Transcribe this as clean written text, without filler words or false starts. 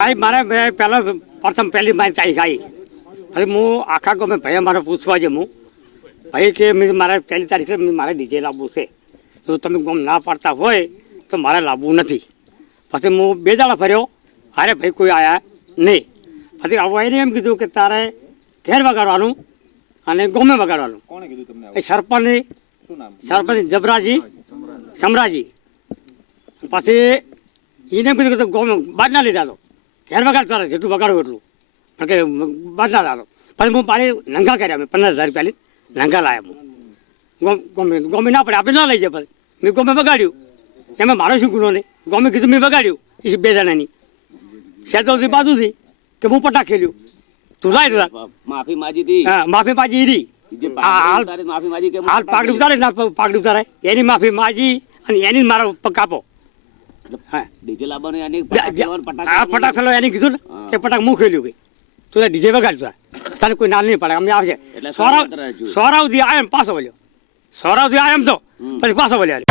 ભાઈ મારે મેં પહેલી મારી તારીખ આવી પછી હું આખા ગામે ભાઈ મારે પૂછવા છે હું ભાઈ કે મારે પહેલી તારીખે મારે ડીજે લાવવું છે તો તમે ગામ ના પાડતા હોય તો મારે લાવવું નથી પછી હું 2 દાડા ફર્યો અરે ભાઈ કોઈ આવ્યા નહીં પછી આવું એને એમ કીધું કે તારે ઘેર વગાડવાનું અને ગામે વગાડવાનું કોણે કીધું તમને એ સરપંચ શું નામ સરપંચ જબરાજી સમરાજી પછી એને એમ કીધું કે ગામે બાદ ના લીધા તો ઘેર વગાડતા રહે જેટલું વગાડવું એટલું પણ કે બાદ ના લાવો પછી હું પાણી લંગા કર્યા મેં 15,000 રૂપિયાની લંગા લાવ્યા હું ગમે ના પડે આપણે ના લઈ જાય પછી મેં ગમે વગાડ્યું એમાં મારો શું ગુનો નહીં ગમે કીધું મેં વગાડ્યું એ 2 જણાની શેતોથી બાજુથી કે હું પટાક ખેલ્યું તું લાય માફી માજી હતી હા માફી માજી રી હાલ માફી માજી કે પાકડી ઉતારે ના પાકડી ઉતારે એની માફી માજી અને એની મારો પગ કાપો હા ડીજે લાવવાનું એની આ ફટાક ખેલો એને કીધું ને કે ફટાક હું ખેલ્યું કે તું ડીજે વગાડતું તને કોઈ નાલ નહીં પડે અમે આવશે એટલે સોરાવથી આયમ પાછો બોલ્યો સોરાવથી આયમ તો પછી પાછો બોલ્યો